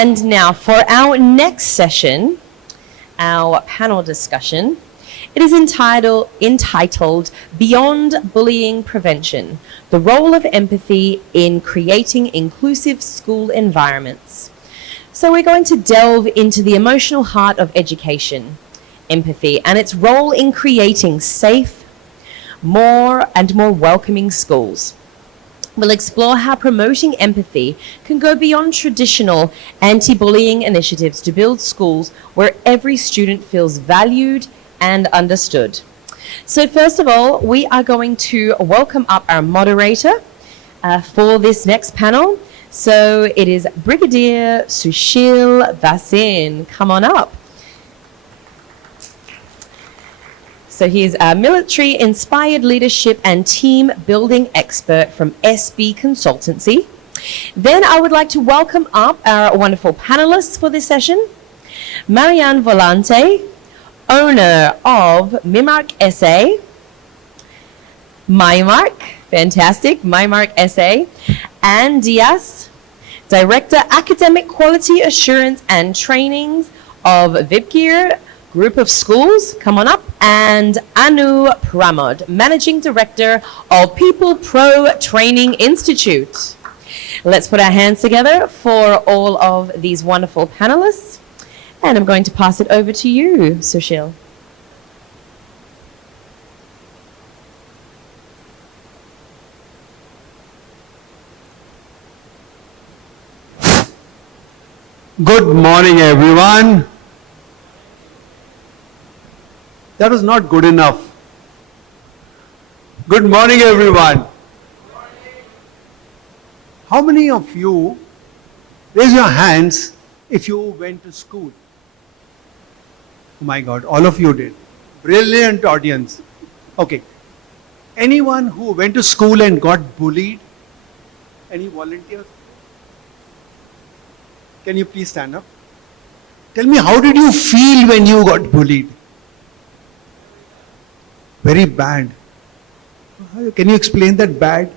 And now for our next session, our panel discussion, it is entitled Beyond Bullying Prevention, the Role of Empathy in Creating Inclusive School Environments. So we're going to delve into the emotional heart of education, empathy, and its role in creating safe, more welcoming schools. We'll explore how promoting empathy can go beyond traditional anti-bullying initiatives to build schools where every student feels valued and understood. So first of all, we are going to welcome up our moderator for this next panel. So it is Brigadier Sushil Vasin. Come on up. So he is a military-inspired leadership and team-building expert from SB Consultancy. Then I would like to welcome up our wonderful panelists for this session. Marianne Volante, owner of Mimark SA. Mymark, fantastic, Mymark SA. Anne Diaz, Director, Academic Quality Assurance and Trainings of Vibgir Group of Schools, come on up. And Anu Pramod, Managing Director of People Pro Training Institute. Let's put our hands together for all of these wonderful panelists. And I'm going to pass it over to you, Sushil. Good morning, everyone. That was not good enough. Good morning, everyone. How many of you, raise your hands if you went to school? Oh my God, all of you did. Brilliant audience. Okay. Anyone who went to school and got bullied? Any volunteers? Can you please stand up? Tell me, how did you feel when you got bullied? Very bad. Can you explain that bad?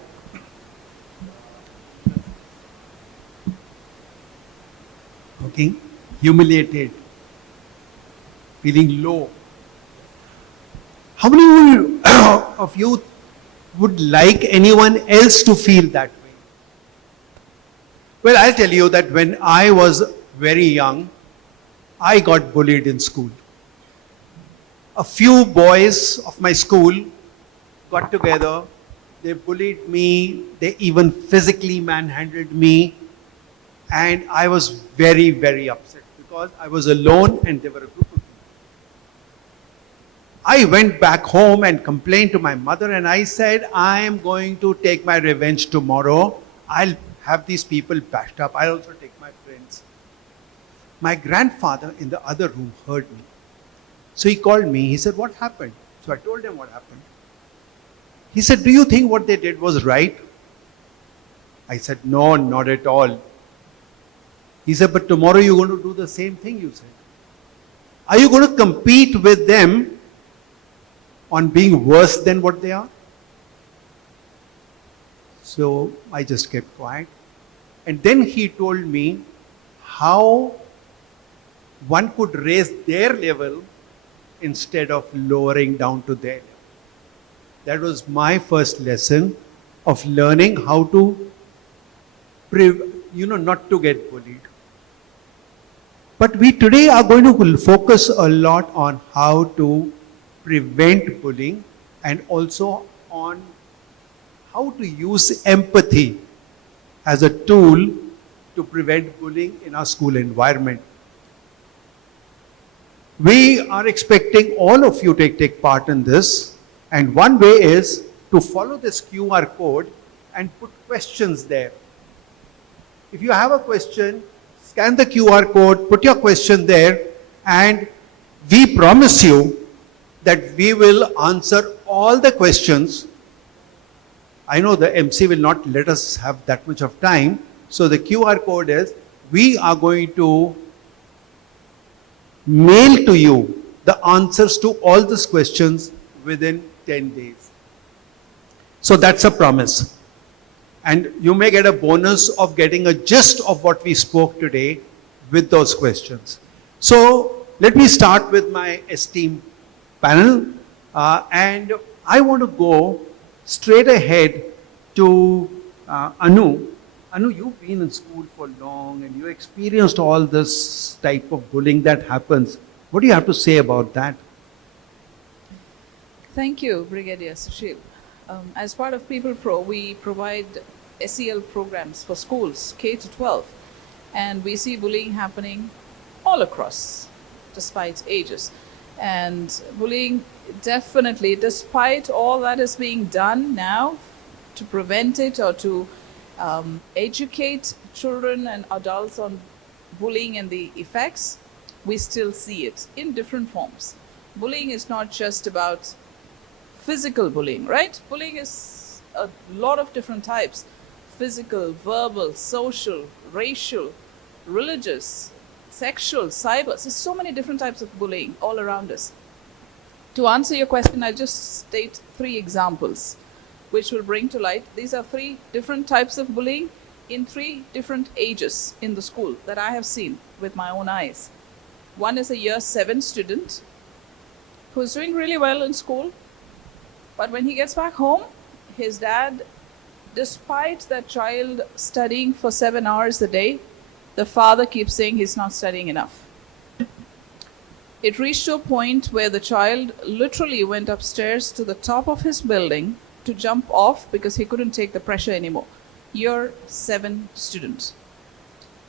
Okay. Humiliated. Feeling low. How many of you would like anyone else to feel that way? Well, I'll tell you that when I was very young, I got bullied in school. A few boys of my school got together, they bullied me, they even physically manhandled me, and I was very, very upset because I was alone and they were a group of people. I went back home and complained to my mother and I said, I am going to take my revenge tomorrow. I'll have these people bashed up. I'll also take my friends. My grandfather in the other room heard me. So he called me. He said, what happened? So I told him what happened. He said, do you think what they did was right? I said, no, not at all. He said, but tomorrow you're going to do the same thing, you said. Are you going to compete with them on being worse than what they are? So I just kept quiet. And then he told me how one could raise their level instead of lowering down to their level. That was my first lesson of learning how to, not to get bullied. But we today are going to focus a lot on how to prevent bullying and also on how to use empathy as a tool to prevent bullying in our school environment. We are expecting all of you to take part in this, and one way is to follow this QR code and put questions there. If you have a question, scan the QR code, put your question there, and we promise you that we will answer all the questions. I know the MC will not let us have that much of time, so the QR code is, we are going to mail to you the answers to all these questions within 10 days. So that's a promise. And you may get a bonus of getting a gist of what we spoke today with those questions. So let me start with my esteemed panel, and I want to go straight ahead to Anu. Anu, you've been in school for long and you experienced all this type of bullying that happens. What do you have to say about that? Thank you, Brigadier Sushil. As part of People Pro, we provide SEL programs for schools, K to 12, and we see bullying happening all across, despite ages. And bullying definitely, despite all that is being done now to prevent it or to educate children and adults on bullying and the effects, we still see it in different forms. Bullying is not just about physical bullying, right? Bullying is a lot of different types: physical, verbal, social, racial, religious, sexual, cyber. There's so many different types of bullying all around us. To answer your question, I'll just state 3 examples which will bring to light. These are 3 different types of bullying in 3 different ages in the school that I have seen with my own eyes. One is a year 7 student who's doing really well in school, but when he gets back home, his dad, despite that child studying for 7 hours a day, the father keeps saying he's not studying enough. It reached to a point where the child literally went upstairs to the top of his building to jump off because he couldn't take the pressure anymore. Year 7 student.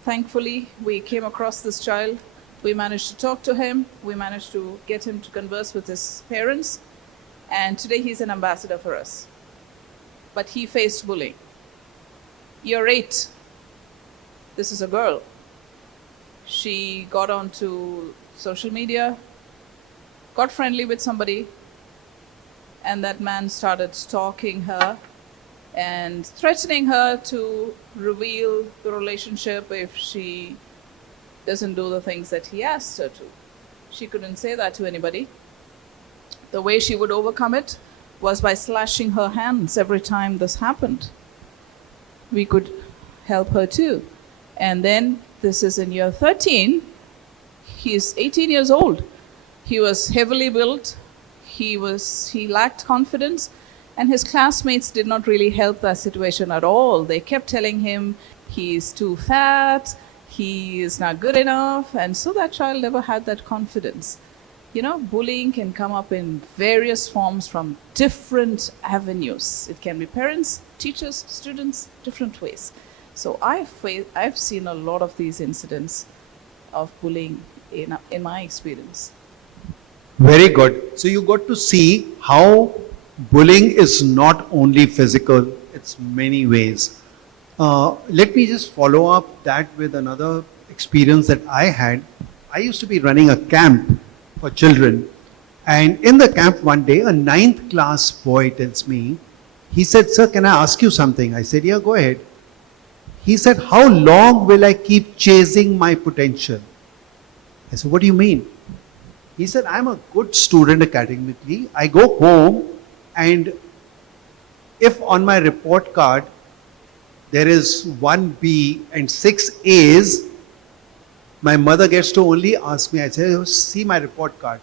Thankfully, we came across this child. We managed to talk to him. We managed to get him to converse with his parents. And today he's an ambassador for us. But he faced bullying. Year 8. This is a girl. She got onto social media, got friendly with somebody, and that man started stalking her and threatening her to reveal the relationship if she doesn't do the things that he asked her to. She couldn't say that to anybody. The way she would overcome it was by slashing her hands every time this happened. We could help her too. And then this is in year 13. He is 18 years old. He was heavily built. He lacked confidence, and his classmates did not really help that situation at all. They kept telling him he's too fat, he is not good enough, and so that child never had that confidence. You know, bullying can come up in various forms from different avenues. It can be parents, teachers, students, different ways. So I've seen a lot of these incidents of bullying in my experience. Very good. So you got to see how bullying is not only physical, it's many ways. Let me just follow up that with another experience that I had. I used to be running a camp for children, and in the camp one day, a 9th class boy tells me, he said, "Sir, can I ask you something?" I said, "Yeah, go ahead." He said, "How long will I keep chasing my potential?" I said, "What do you mean?" He said, "I'm a good student academically. I go home, and if on my report card there is 1 B and 6 A's, my mother gets to only ask me." I say, "Oh, see my report card."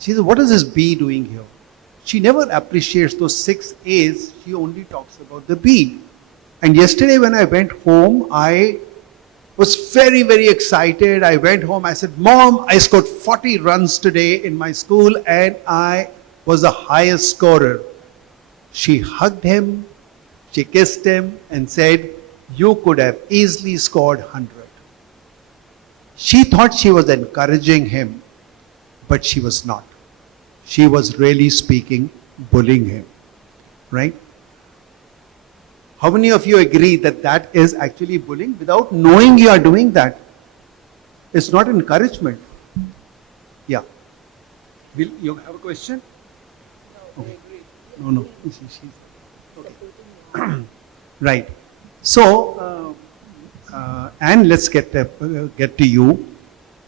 She says, "What is this B doing here?" She never appreciates those 6 A's. She only talks about the B. And yesterday when I went home, I was very, very excited. I went home. I said, "Mom, I scored 40 runs today in my school and I was the highest scorer." She hugged him, she kissed him and said, "You could have easily scored 100. She thought she was encouraging him, but she was not. She was really speaking, bullying him, right? How many of you agree that that is actually bullying without knowing you are doing that? It's not encouragement. Yeah. Will you have a question? No, Okay. I agree. No. Okay. Right. So, and let's get to you.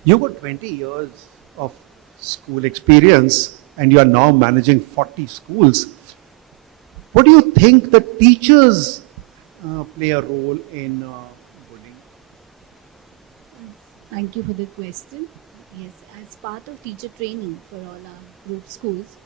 You got 20 years of school experience and you are now managing 40 schools. What do you think the teachers play a role in bullying? Thank you for the question. Yes, as part of teacher training for all our group schools,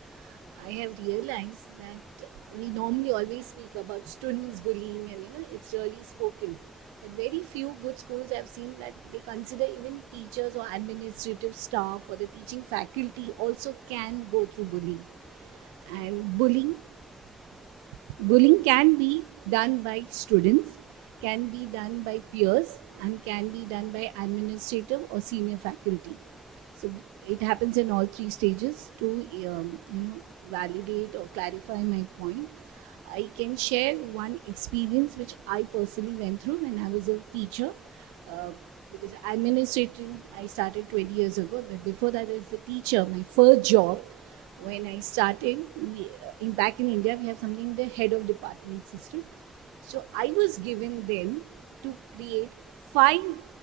I have realized that we normally always speak about students bullying and it's really spoken. But very few good schools I've seen that they consider even teachers or administrative staff or the teaching faculty also can go through bullying. And bullying can be done by students, can be done by peers, and can be done by administrative or senior faculty. So it happens in all three stages. To validate or clarify my point, I can share one experience which I personally went through when I was a teacher. Uh, because administrating, I started 20 years ago, but before that, as a teacher, my first job, when I started, back in India, we have something the head of department system. So I was given then to create 5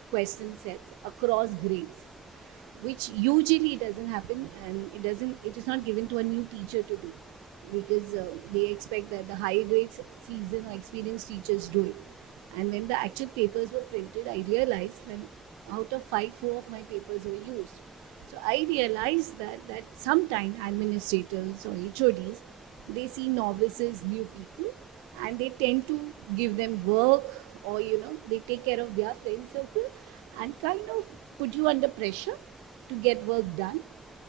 question sets across grades, which usually doesn't happen, and it is not given to a new teacher to do, because they expect that the higher grades seasoned or experienced teachers do it. And when the actual papers were printed, I realized that out of 5, 4 of my papers were used. So I realized that sometimes administrators or HODs, they see novices, new people, and they tend to give them work, or they take care of their friend circle and kind of put you under pressure to get work done,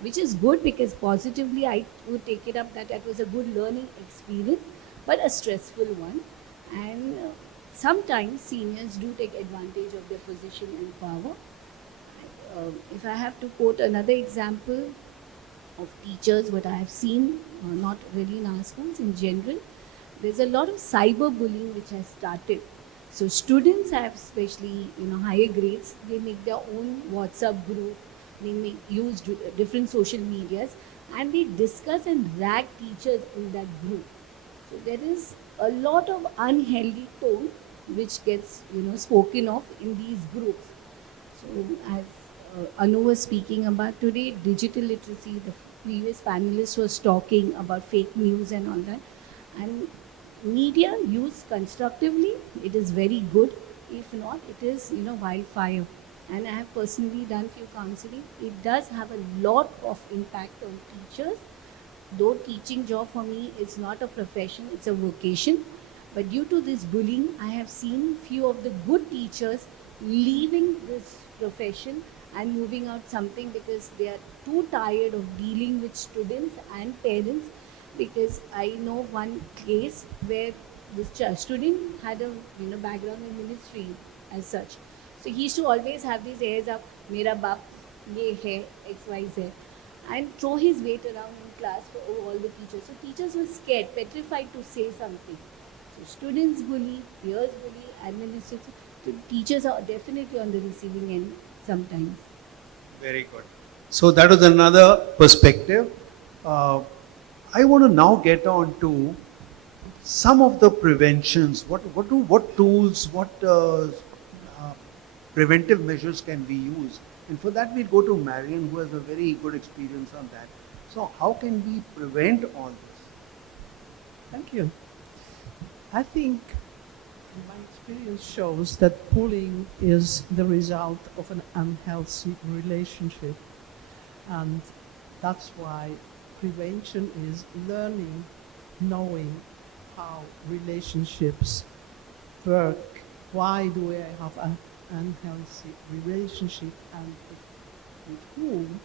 which is good because positively I would take it up that it was a good learning experience, but a stressful one. And sometimes seniors do take advantage of their position and power. If I have to quote another example of teachers, what I have seen, not really in our schools, in general, there's a lot of cyberbullying which has started. So students have, especially higher grades, they make their own WhatsApp group, they make use different social medias, and they discuss and rag teachers in that group. So there is a lot of unhealthy tone which gets spoken of in these groups. So, as Anu was speaking about today, digital literacy, the previous panelist was talking about fake news and all that. And media used constructively, it is very good. If not, it is, wildfire. And I have personally done few counseling. It does have a lot of impact on teachers. Though teaching job for me is not a profession, it's a vocation. But due to this bullying, I have seen few of the good teachers leaving this profession and moving out something because they are too tired of dealing with students and parents. Because I know one case where this student had a background in ministry as such. So he used to always have these airs up, mera baap, ye hai, XYZ, and throw his weight around in class for all the teachers. So teachers were scared, petrified to say something. So students bully, peers bully, administrators. So teachers are definitely on the receiving end sometimes. Very good. So that was another perspective. Uh, I want to now get on to some of the preventions. What tools, what preventive measures can we use? And for that, we'll go to Marion, who has a very good experience on that. So, how can we prevent all this? Thank you. I think my experience shows that bullying is the result of an unhealthy relationship. And that's why prevention is learning, knowing how relationships work. Why do I have an unhealthy relationship, and with whom,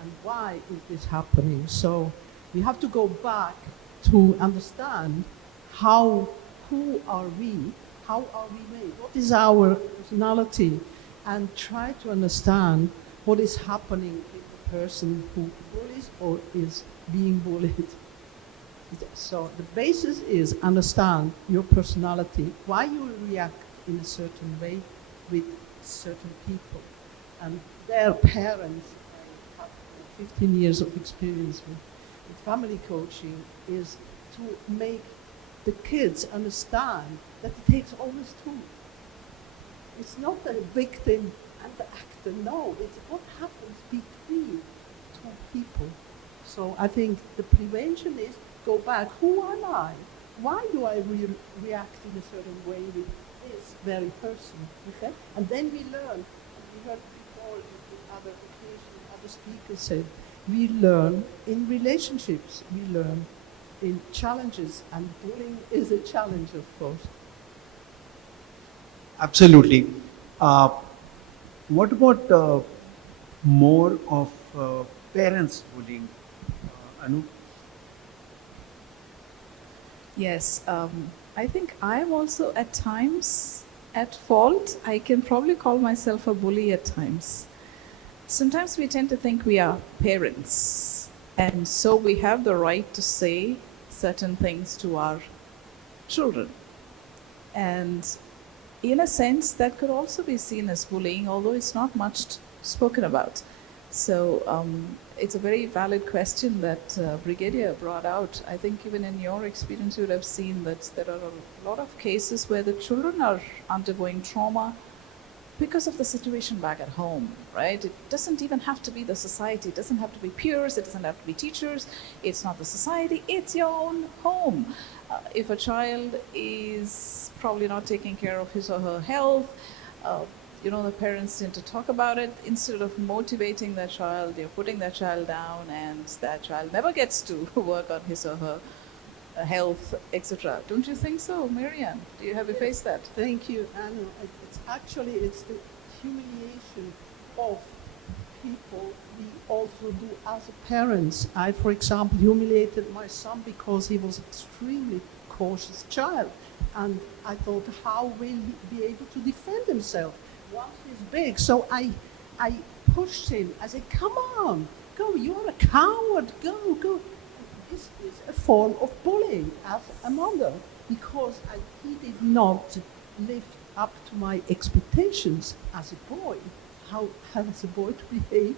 and why it is happening? So we have to go back to understand who are we, how are we made, what is our personality, and try to understand what is happening with the person who bullies or is being bullied. So the basis is understand your personality, why you react in a certain way with certain people. And their parents, I have 15 years of experience with family coaching, is to make the kids understand that it takes always two. It's not the victim and the actor, no, it's what happens between two people. So I think the prevention is go back, who am I? Why do I react in a certain way with this very person? Okay? And then we learn, we heard all the other occasion, other speakers said, we learn in relationships, we learn in challenges, and bullying is a challenge, of course. Absolutely. Uh, what about more of parents bullying? Anu? Yes, I think I'm also at times at fault. I can probably call myself a bully at times. Sometimes we tend to think we are parents, and so we have the right to say certain things to our children. And in a sense, that could also be seen as bullying, although it's not much spoken about. So it's a very valid question that Brigadier brought out. I think even in your experience, you would have seen that there are a lot of cases where the children are undergoing trauma because of the situation back at home, right? It doesn't even have to be the society. It doesn't have to be peers. It doesn't have to be teachers. It's not the society. It's your own home. If a child is probably not taking care of his or her health, the parents tend to talk about it. Instead of motivating that child, they're putting that child down, and that child never gets to work on his or her health, etc. Don't you think so, Marianne? Have you faced that? Thank you, Anu. It's the humiliation of people we also do as parents. I, for example, humiliated my son because he was extremely cautious child. And I thought, how will he be able to defend himself once he's big? So I pushed him. I said, come on, go, you're a coward, go. This is a form of bullying as a mother because he did not live up to my expectations as a boy, how as a boy to behave.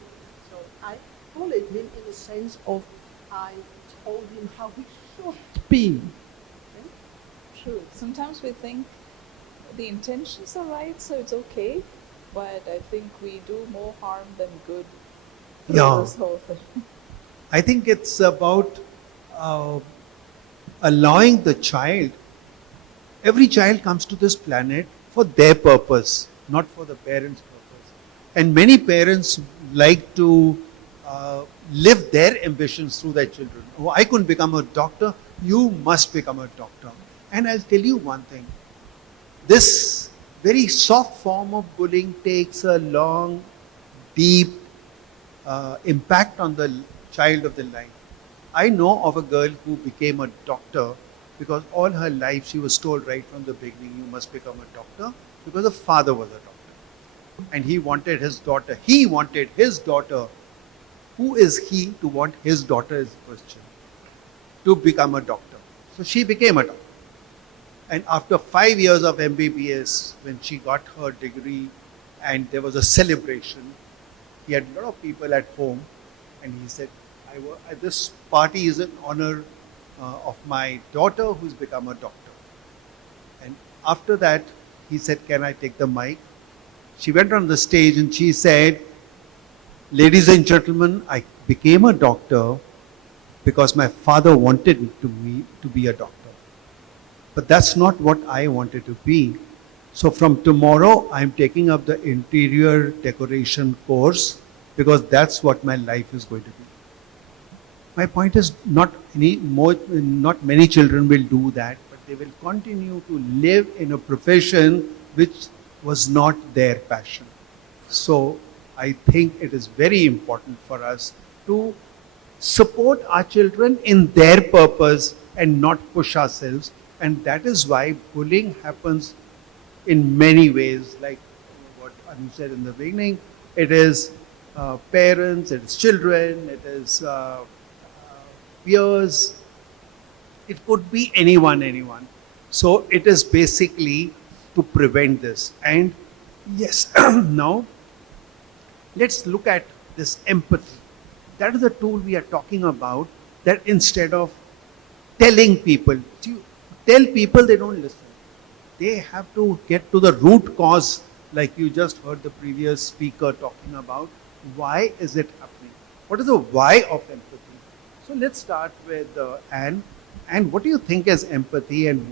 So I bullied him in the sense of I told him how he should be. True. Sometimes we think the intentions are right, so it's okay, but I think we do more harm than good through Yeah. this whole thing. I think it's about allowing the child. Every child comes to this planet for their purpose, not for the parents' purpose. And many parents like to live their ambitions through their children. Oh, I couldn't become a doctor. You must become a doctor. And I'll tell you one thing. This very soft form of bullying takes a long, deep impact on the child of the life. I know of a girl who became a doctor because all her life she was told right from the beginning, you must become a doctor because her father was a doctor. And he wanted his daughter. Who is he to want his daughter is the question, to become a doctor. So she became a doctor. And after 5 years of MBBS, when she got her degree and there was a celebration, he had a lot of people at home and he said, this party is in honor of my daughter who's become a doctor. And after that, he said, can I take the mic? She went on the stage and she said, ladies and gentlemen, I became a doctor because my father wanted me to be a doctor. But that's not what I wanted to be. So from tomorrow, I'm taking up the interior decoration course because that's what my life is going to be. My point is not many children will do that, but they will continue to live in a profession which was not their passion. So I think it is very important for us to support our children in their purpose and not push ourselves. And that is why bullying happens in many ways, like what Anu said in the beginning. It is parents, it is children, it is peers. It could be anyone. So it is basically to prevent this. And yes, now let's look at this empathy. That is the tool we are talking about, that instead of telling people, tell people, they don't listen. They have to get to the root cause, like you just heard the previous speaker talking about. Why is it happening? What is the why of empathy? So let's start with Anne. Anne, what do you think is empathy, and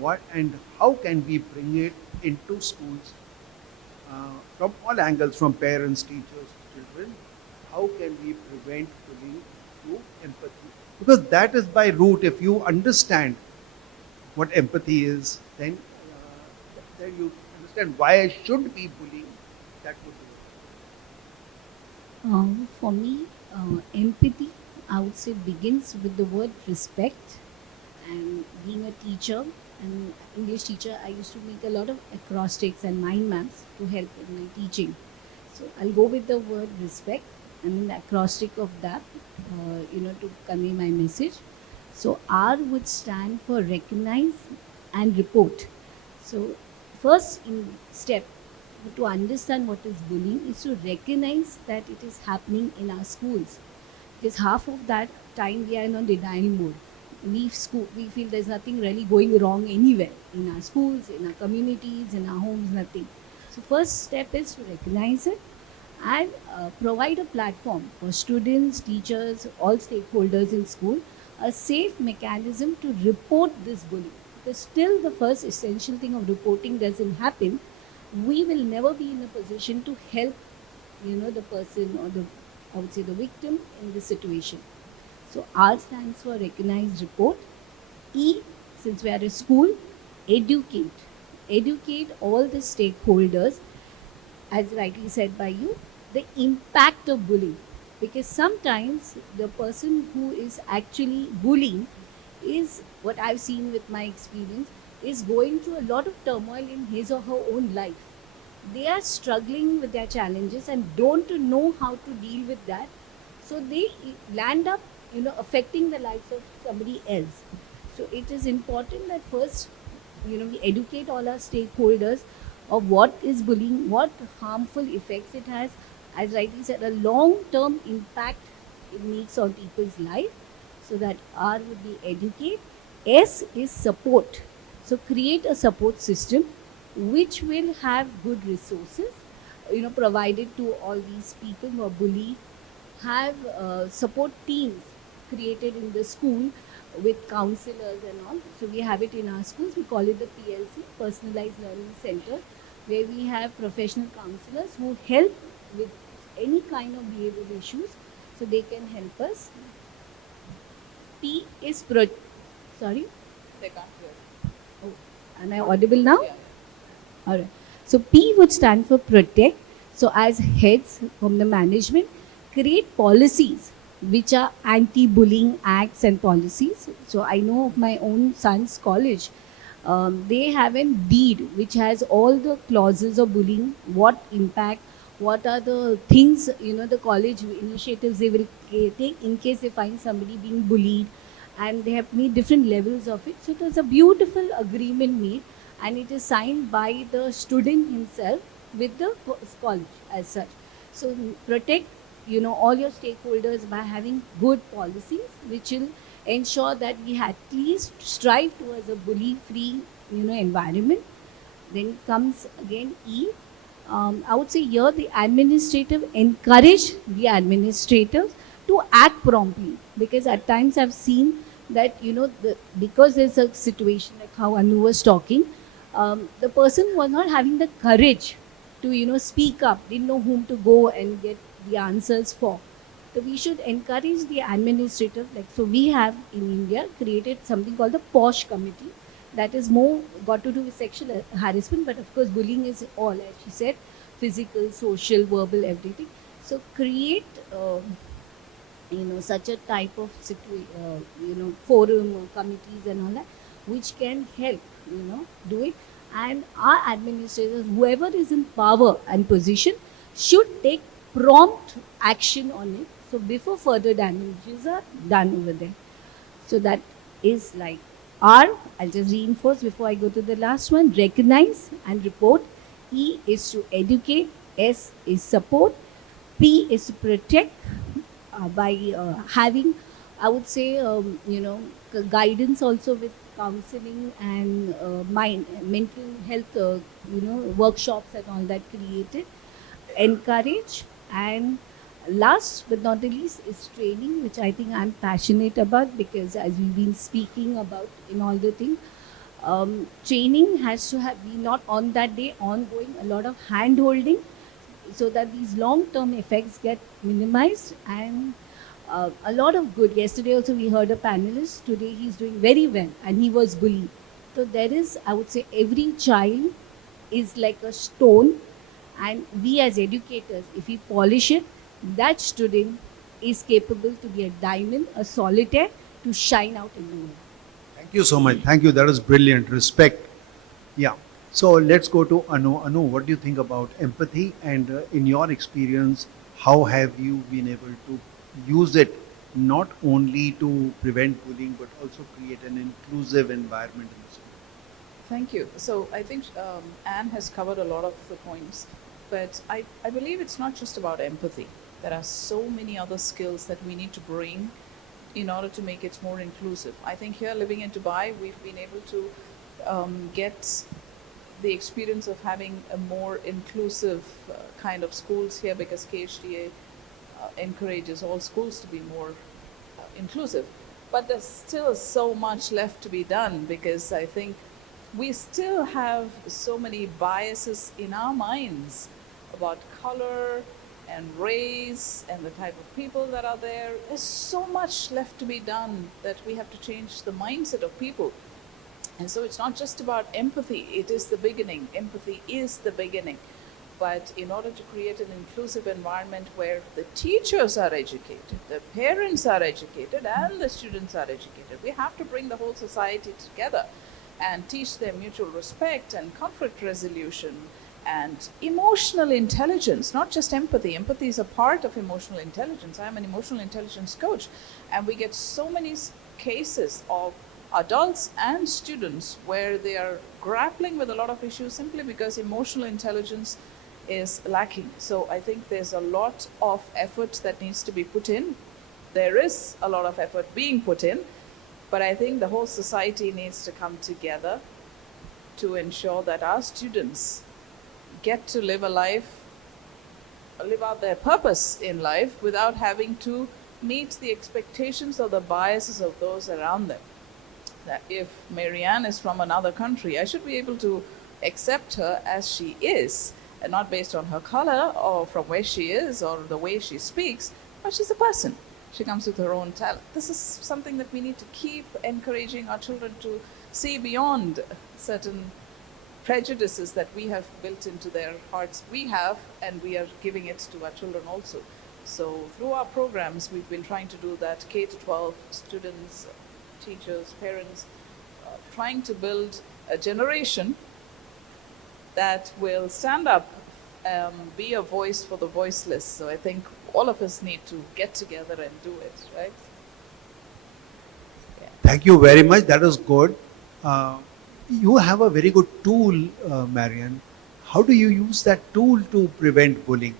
how can we bring it into schools from all angles, from parents, teachers, children, how can we prevent bullying through empathy? Because that is by root. If you understand what empathy is, then you understand why I should be bullying. That would be For me, empathy, I would say, begins with the word respect. And being a teacher and English teacher, I used to make a lot of acrostics and mind maps to help in my teaching. So I'll go with the word respect and then the acrostic of that, to convey my message. So R would stand for recognize and report. So first in step to understand what is bullying is to recognize that it is happening in our schools. Because half of that time we are in a denial mode. We feel there's nothing really going wrong anywhere in our schools, in our communities, in our homes, nothing. So first step is to recognize it and provide a platform for students, teachers, all stakeholders in school, a safe mechanism to report this bullying. Because still the first essential thing of reporting doesn't happen, we will never be in a position to help, the person or the, I would say, the victim in this situation. So R stands for recognize, report. E, since we are a school, educate. Educate all the stakeholders, as rightly said by you, the impact of bullying. Because sometimes the person who is actually bullying is, what I've seen with my experience, is going through a lot of turmoil in his or her own life. They are struggling with their challenges and don't know how to deal with that. So they land up, affecting the lives of somebody else. So it is important that first, we educate all our stakeholders of what is bullying, what harmful effects it has, as rightly said, a long-term impact it makes on people's life. So that R would be educate. S is support. So create a support system which will have good resources, provided to all these people who are bullied, have support teams created in the school with counselors and all. So we have it in our schools. We call it the PLC, Personalized Learning Center, where we have professional counselors who help with any kind of behavioral issues. So they can help us. P is sorry. They can't hear. Oh, am I audible now? Yeah. All right. So P would stand for protect. So as heads from the management, create policies which are anti-bullying acts and policies. So I know of my own son's college. They have a deed which has all the clauses of bullying, what impact, what are the things, the college initiatives they will take in case they find somebody being bullied, and they have made different levels of it. So it was a beautiful agreement made, and it is signed by the student himself with the college as such. So protect, all your stakeholders by having good policies which will ensure that we at least strive towards a bully-free, environment. Then comes again E. I would say here the administrative encourage the administrators to act promptly, because at times I've seen that because there's a situation like how Anu was talking, the person was not having the courage to speak up, didn't know whom to go and get the answers for. So we should encourage the administrators. Like, so we have in India created something called the POSH committee, that is more got to do with sexual harassment, but of course bullying is all, as she said, physical, social, verbal, everything. So create such a type of forum or committees and all that, which can help do it. And our administrators, whoever is in power and position, should take prompt action on it, so before further damages are done over there. So that is like R. I'll just reinforce before I go to the last one. Recognize and report. E is to educate. S is support. P is to protect by having, I would say, guidance also with counseling and mental health, workshops and all that created. Encourage, and last but not the least is training, which I think I'm passionate about, because as we've been speaking about in all the things, training has to be not on that day, ongoing, a lot of hand holding. so that these long-term effects get minimized and a lot of good. Yesterday also we heard a panelist. Today he's doing very well, and he was bullied. So there is, I would say, every child is like a stone, and we as educators, if we polish it, that student is capable to be a diamond, a solitaire, to shine out in the world. Thank you so much. Thank you. That was brilliant. Respect. Yeah. So let's go to Anu. Anu, what do you think about empathy? And in your experience, how have you been able to use it not only to prevent bullying but also create an inclusive environment in the school? Thank you. So I think Anne has covered a lot of the points, but I believe it's not just about empathy. There are so many other skills that we need to bring in order to make it more inclusive. I think here living in Dubai, we've been able to get the experience of having a more inclusive kind of schools here because KHDA encourages all schools to be more inclusive. But there's still so much left to be done because I think we still have so many biases in our minds about color and race and the type of people that are there. There's so much left to be done that we have to change the mindset of people. And so it's not just about empathy, it is the beginning. Empathy is the beginning. But in order to create an inclusive environment where the teachers are educated, the parents are educated, and the students are educated, we have to bring the whole society together and teach them mutual respect and conflict resolution and emotional intelligence, not just empathy. Empathy is a part of emotional intelligence. I'm an emotional intelligence coach, and we get so many cases of adults and students where they are grappling with a lot of issues simply because emotional intelligence is lacking. So I think there's a lot of effort that needs to be put in. There is a lot of effort being put in, but I think the whole society needs to come together to ensure that our students get to live a life, live out their purpose in life without having to meet the expectations or the biases of those around them. That if Marianne is from another country, I should be able to accept her as she is, and not based on her color or from where she is or the way she speaks, but she's a person. She comes with her own talent. This is something that we need to keep encouraging our children to see beyond certain prejudices that we have built into their hearts. We have, and we are giving it to our children also. So through our programs, we've been trying to do that. K to 12 students, teachers, parents, trying to build a generation that will stand up, be a voice for the voiceless. So I think all of us need to get together and do it, right? Yeah. Thank you very much. That was good. You have a very good tool, Marian. How do you use that tool to prevent bullying?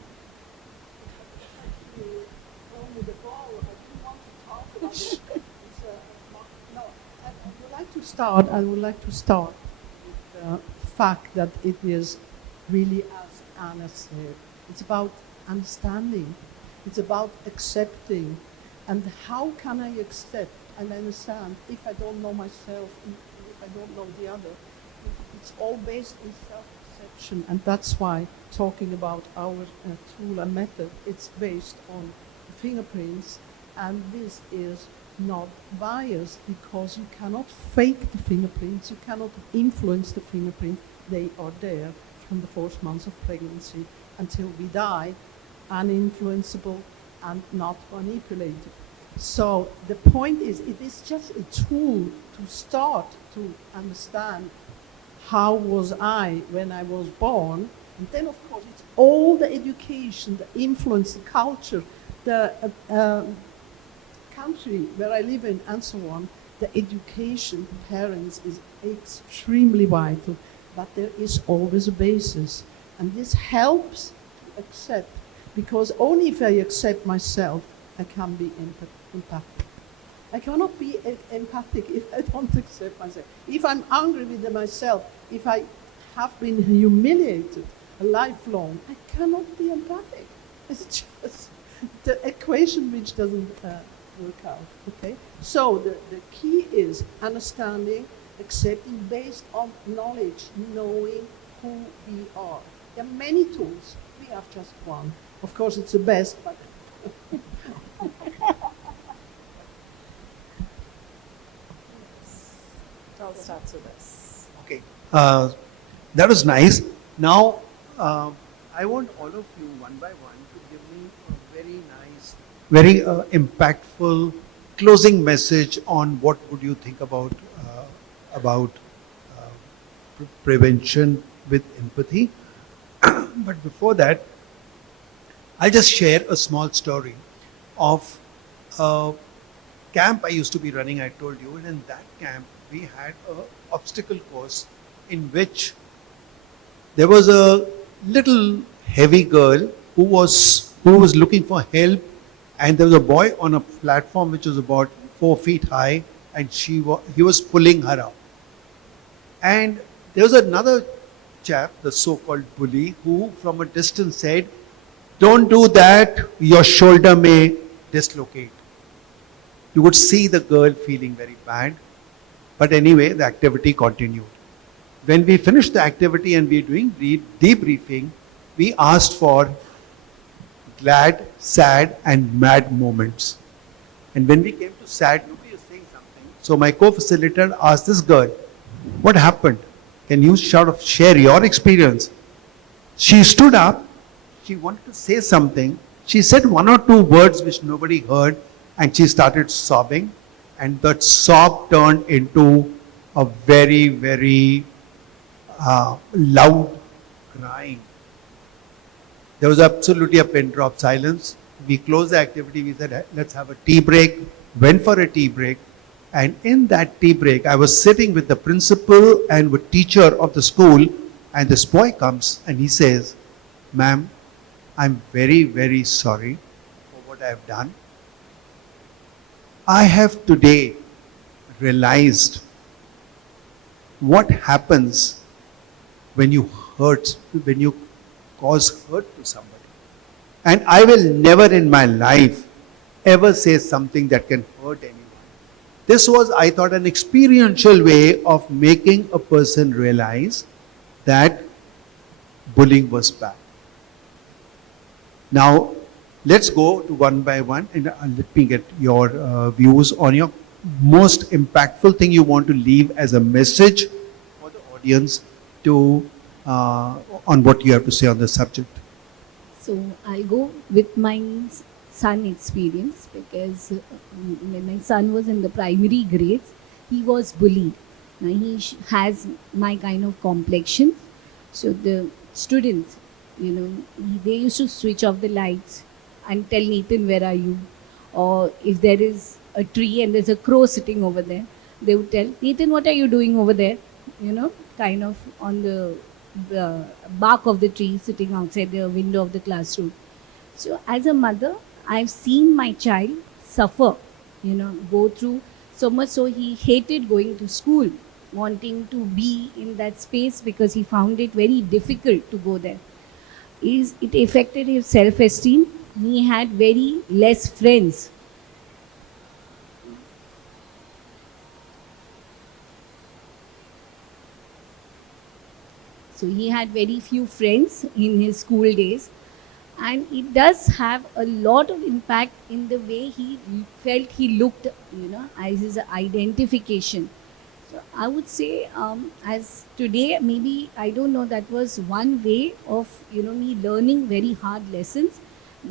I would like to start with the fact that it is really, as Anna said, it's about understanding, it's about accepting. And how can I accept and understand if I don't know myself, if I don't know the other? It's all based on self-perception, and that's why talking about our tool and method, it's based on fingerprints, and this is not biased because you cannot fake the fingerprints, you cannot influence the fingerprint. They are there from the 4th month of pregnancy until we die, uninfluenceable and not manipulated. So the point is, it is just a tool to start to understand how was I when I was born, and then of course it's all the education, the influence, the culture, the country where I live in, and so on. The education of parents is extremely vital, but there is always a basis, and this helps to accept, because only if I accept myself, I can be empathic. I cannot be empathic if I don't accept myself. If I'm angry with myself, if I have been humiliated a lifelong, I cannot be empathic. It's just the equation which doesn't work out. Okay. So the key is understanding, accepting based on knowledge, knowing who we are. There are many tools. We have just one. Of course, it's the best, but It all starts with us. Okay. That was nice. Now, I want all of you one by one to give me a very nice, very impactful closing message on what would you think about prevention with empathy. But before that, I'll just share a small story of a camp I used to be running. I told you, and in that camp we had a obstacle course in which there was a little heavy girl who was looking for help, and there was a boy on a platform which was about 4 feet high, and he was pulling her up. And there was another chap, the so-called bully, who from a distance said, "Don't do that, your shoulder may dislocate." You would see the girl feeling very bad. But anyway, the activity continued. When we finished the activity and we were doing debriefing, we asked for glad, sad, and mad moments. And when we came to sad, nobody was saying something. So my co-facilitator asked this girl, "What happened? Can you sort of share your experience?" She stood up. She wanted to say something. She said one or two words which nobody heard, and she started sobbing. And that sob turned into a very, very loud crying. There was absolutely a pin drop silence. We closed the activity. We said, "Let's have a tea break." Went for a tea break. And in that tea break, I was sitting with the principal and with teacher of the school. And this boy comes and he says, "Ma'am, I'm very, very sorry for what I have done. I have today realized what happens when you cause hurt to somebody. And I will never in my life ever say something that can hurt anyone." This was, I thought, an experiential way of making a person realize that bullying was bad. Now, let's go to one by one, and let me get your views on your most impactful thing you want to leave as a message for the audience to on what you have to say on the subject. So I'll go with my son experience because when my son was in the primary grades, he was bullied. Now he has my kind of complexion. So the students, they used to switch off the lights and tell Nathan, "Where are you?" Or if there is a tree and there's a crow sitting over there, they would tell, "Nathan, what are you doing over there?" Kind of on the bark of the tree sitting outside the window of the classroom. So as a mother, I've seen my child suffer, go through so much so he hated going to school, wanting to be in that space because he found it very difficult to go there. It affected his self-esteem. He had very less friends. So he had very few friends in his school days, and it does have a lot of impact in the way he felt he looked, as his identification. So I would say, as today, maybe I don't know, that was one way of me learning very hard lessons.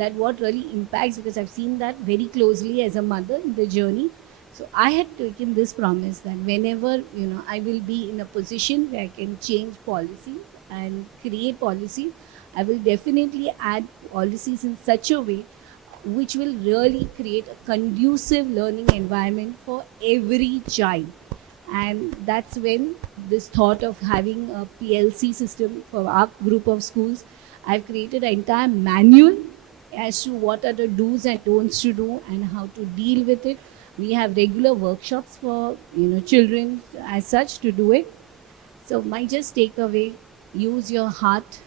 That what really impacts, because I've seen that very closely as a mother in the journey. So I had taken this promise that whenever I will be in a position where I can change policies and create policies, I will definitely add policies in such a way which will really create a conducive learning environment for every child. And that's when this thought of having a PLC system for our group of schools, I've created an entire manual as to what are the do's and don'ts to do and how to deal with it. We have regular workshops for children as such to do it. So my just takeaway: use your heart,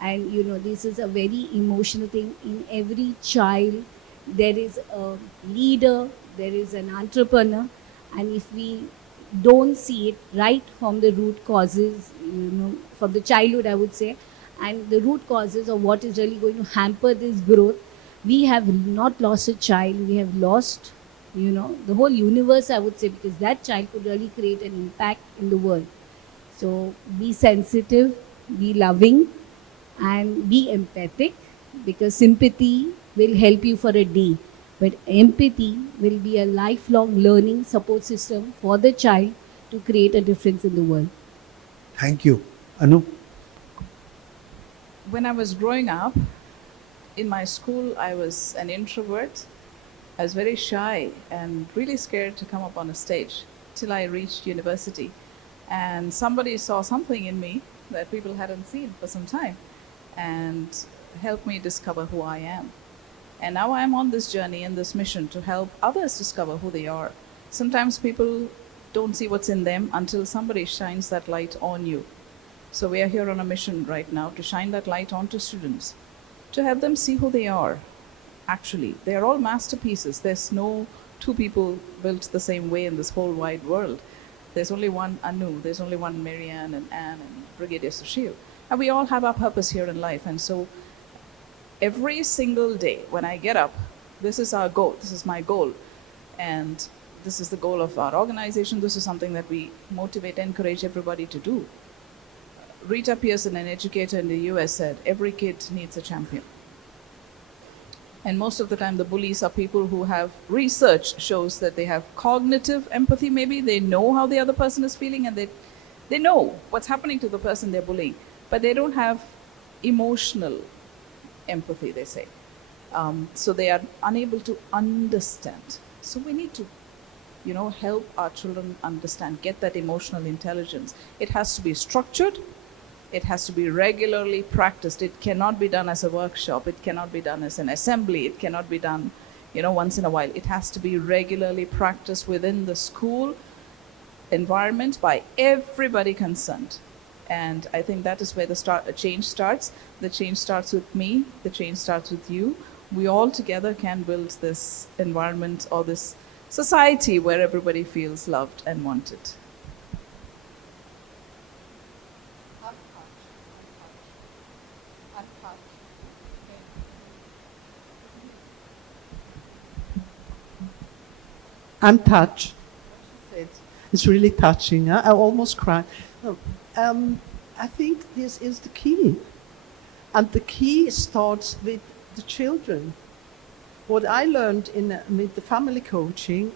and this is a very emotional thing. In every child, there is a leader, there is an entrepreneur, and if we don't see it right from the root causes, from the childhood, I would say, and the root causes of what is really going to hamper this growth. We have not lost a child, we have lost, the whole universe, I would say, because that child could really create an impact in the world. So be sensitive, be loving, and be empathic, because sympathy will help you for a day, but empathy will be a lifelong learning support system for the child to create a difference in the world. Thank you. Anu? When I was growing up, in my school, I was an introvert. I was very shy and really scared to come up on a stage till I reached university. And somebody saw something in me that people hadn't seen for some time and helped me discover who I am. And now I'm on this journey and this mission to help others discover who they are. Sometimes people don't see what's in them until somebody shines that light on you. So we are here on a mission right now to shine that light onto students, to help them see who they are. Actually, they are all masterpieces. There's no two people built the same way in this whole wide world. There's only one Anu, there's only one Marianne and Anne and Brigadier Sushil. And we all have our purpose here in life. And so every single day when I get up, this is our goal, this is my goal. And this is the goal of our organization. This is something that we motivate, encourage everybody to do. Rita Pearson, an educator in the US, said, every kid needs a champion. And most of the time, the bullies are people who have, research shows that they have cognitive empathy, maybe. They know how the other person is feeling and they know what's happening to the person they're bullying, but they don't have emotional empathy, they say. So they are unable to understand. So we need to, help our children understand, get that emotional intelligence. It has to be structured. It has to be regularly practiced. It cannot be done as a workshop. It cannot be done as an assembly. It cannot be done, once in a while. It has to be regularly practiced within the school environment by everybody concerned. And I think that is where the change starts. The change starts with me. The change starts with you. We all together can build this environment or this society where everybody feels loved and wanted. Untouched. It's really touching. Huh? I almost cried. No, I think this is the key. And the key starts with the children. What I learned with the family coaching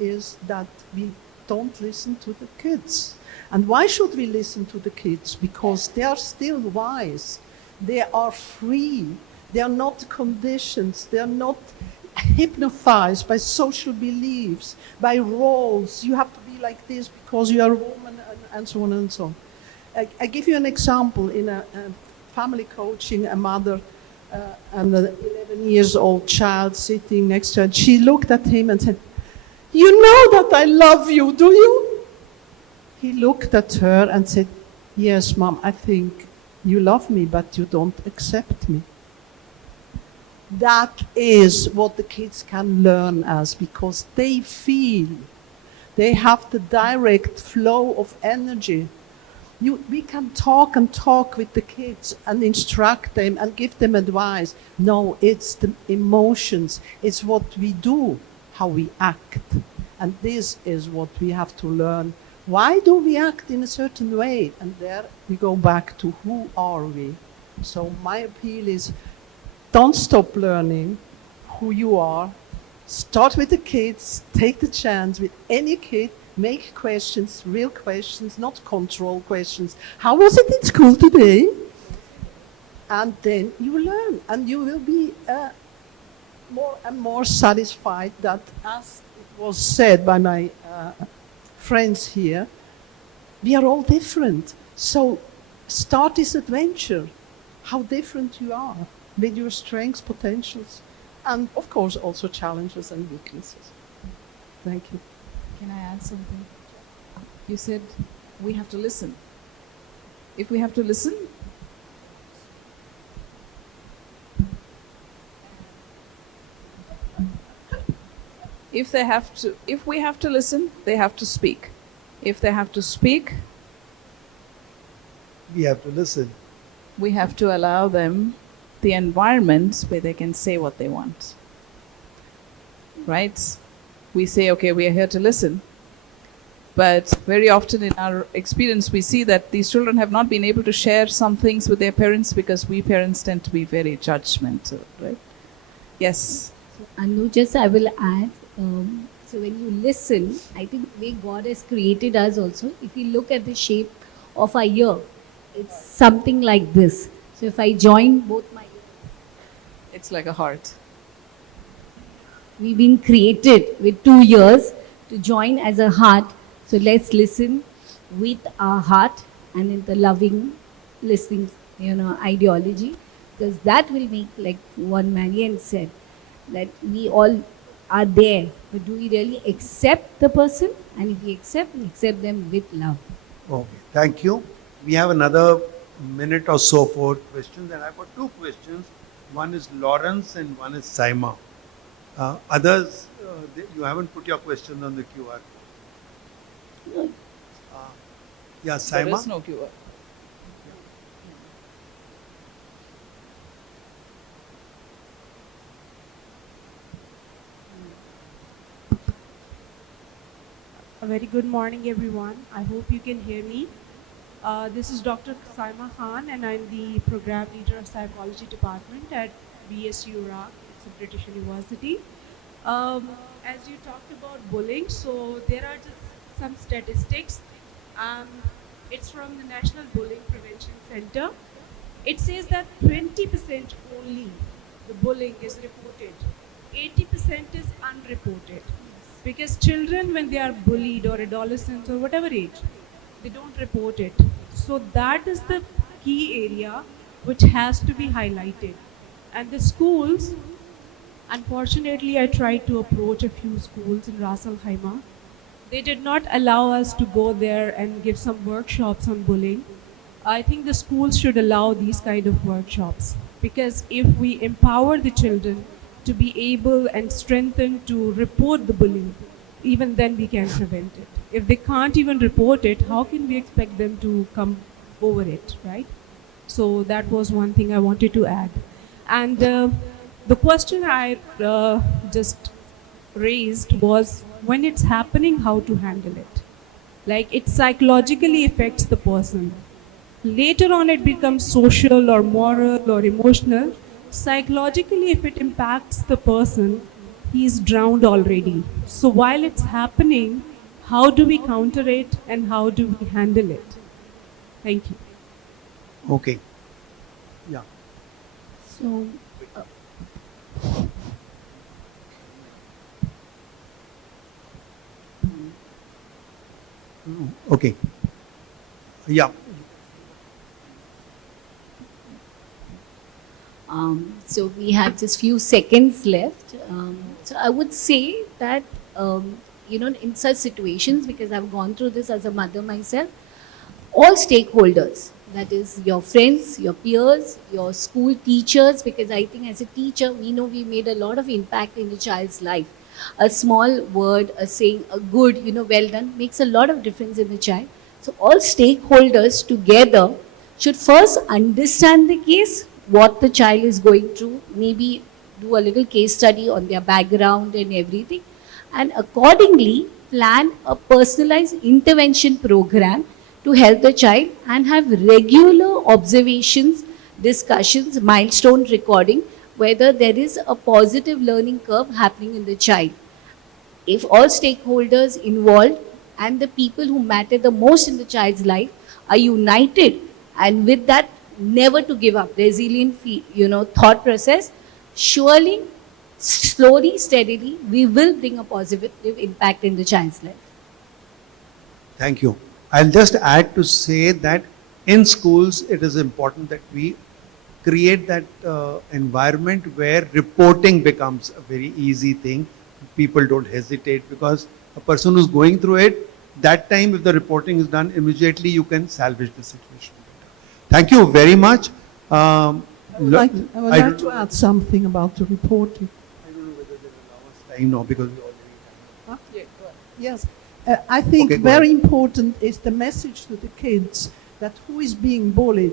is that we don't listen to the kids. And why should we listen to the kids? Because they are still wise. They are free. They are not conditioned. They are not hypnotized by social beliefs, by roles. You have to be like this because you are a woman, and so on and so on. I give you an example. In a family coaching, a mother and an 11 years old child sitting next to her, she looked at him and said, "You know that I love you, do you?" He looked at her and said, "Yes, Mom, I think you love me, but you don't accept me." That is what the kids can learn as, because they feel, they have the direct flow of energy. We can talk and talk with the kids and instruct them and give them advice. No, it's the emotions, it's what we do, how we act. And this is what we have to learn. Why do we act in a certain way? And there we go back to who are we? So my appeal is, don't stop learning who you are. Start with the kids, take the chance with any kid, make questions, real questions, not control questions. How was it in school today? And then you learn, and you will be more and more satisfied that, as it was said by my friends here, we are all different. So start this adventure, how different you are, with your strengths, potentials, and of course also challenges and weaknesses. Thank you. Can I add something? You said we have to listen. If we have to listen, if we have to listen, they have to speak. If they have to speak, We have to listen. we have to allow them the environment where they can say what they want. Right? We say, okay, we are here to listen. But very often in our experience, we see that these children have not been able to share some things with their parents because we parents tend to be very judgmental, right? Yes. Anu, just I will add. So when you listen, I think the way God has created us also, if you look at the shape of our ear, it's something like this. So if I join both my ears, It's like a heart. we've been created with 2 ears to join as a heart. So let's listen with our heart and in the loving listening, ideology, because that will make, like one Marian said, that we all are there, but do we really accept the person? And if we accept them with love. Okay, thank you. We have another minute or so for questions, and I've got two questions. One is Lawrence and one is Saima. Others, you haven't put your questions on the QR. Yeah, There Saima. is no QR. A very good morning, everyone. I hope you can hear me. This is Dr. Saima Khan, and I'm the program leader of psychology department at BSU Iraq. It's a British university. As you talked about bullying, so there are just some statistics. It's from the National Bullying Prevention Center. It says that 20% only the bullying is reported. 80% is unreported. Because children, when they are bullied, or adolescents or whatever age, they don't report it. So that is the key area which has to be highlighted. And the schools, unfortunately, I tried to approach a few schools in Ras Al Khaimah. They did not allow us to go there and give some workshops on bullying. I think the schools should allow these kind of workshops, because if we empower the children to be able and strengthened to report the bullying, even then we can prevent it. If they can't even report it, how can we expect them to come over it, right? So that was one thing I wanted to add. And the question I just raised was, when it's happening, how to handle it. Like, it psychologically affects the person. Later on it becomes social or moral or emotional. Psychologically, if it impacts the person, he's drowned already. So while it's happening, how do we counter it and how do we handle it? Thank you. Okay. Yeah. So Okay. Yeah. So we have just few seconds left. So I would say that, in such situations, because I've gone through this as a mother myself, all stakeholders, that is your friends, your peers, your school teachers, because I think as a teacher, we know we made a lot of impact in the child's life. A small word, a saying, a good, well done, makes a lot of difference in the child. So all stakeholders together should first understand the case, what the child is going through, maybe do a little case study on their background and everything, and accordingly plan a personalized intervention program to help the child, and have regular observations, discussions, milestone recording, whether there is a positive learning curve happening in the child. If all stakeholders involved and the people who matter the most in the child's life are united, and with that never to give up, resilient thought process, surely, slowly, steadily, we will bring a positive impact in the child's life. Thank you. I'll just add to say that in schools, it is important that we create that environment where reporting becomes a very easy thing. People don't hesitate, because a person who's going through it, that time if the reporting is done immediately, you can salvage the situation. Thank you very much. I would like don't to know- add something about the reporting. I don't know whether they allow us time now, because we already have. Huh? Yeah, go ahead. Yes, I think Okay, go very ahead. important is the message to the kids that who is being bullied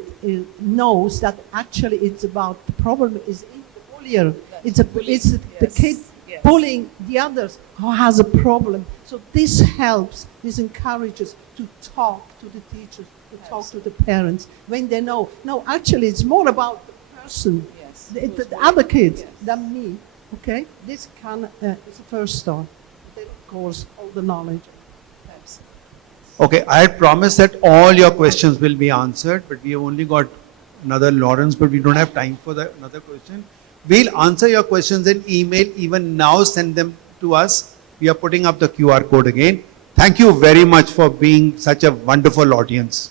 knows that actually it's about, the problem is in the bullier. It's the kid Yes. bullying the others who has a problem. So this helps, this encourages to talk to the teachers, to talk to the parents, when they know, no, actually it's more about the person, Yes. the other kids Yes. than me. Okay, this is the first start. Then of course all the knowledge. Absolutely. Okay, I had promised that all your questions will be answered, but we have only got another Lawrence, but we don't have time for another question. We'll answer your questions in email. Even now, send them to us. We are putting up the QR code again. Thank you very much for being such a wonderful audience.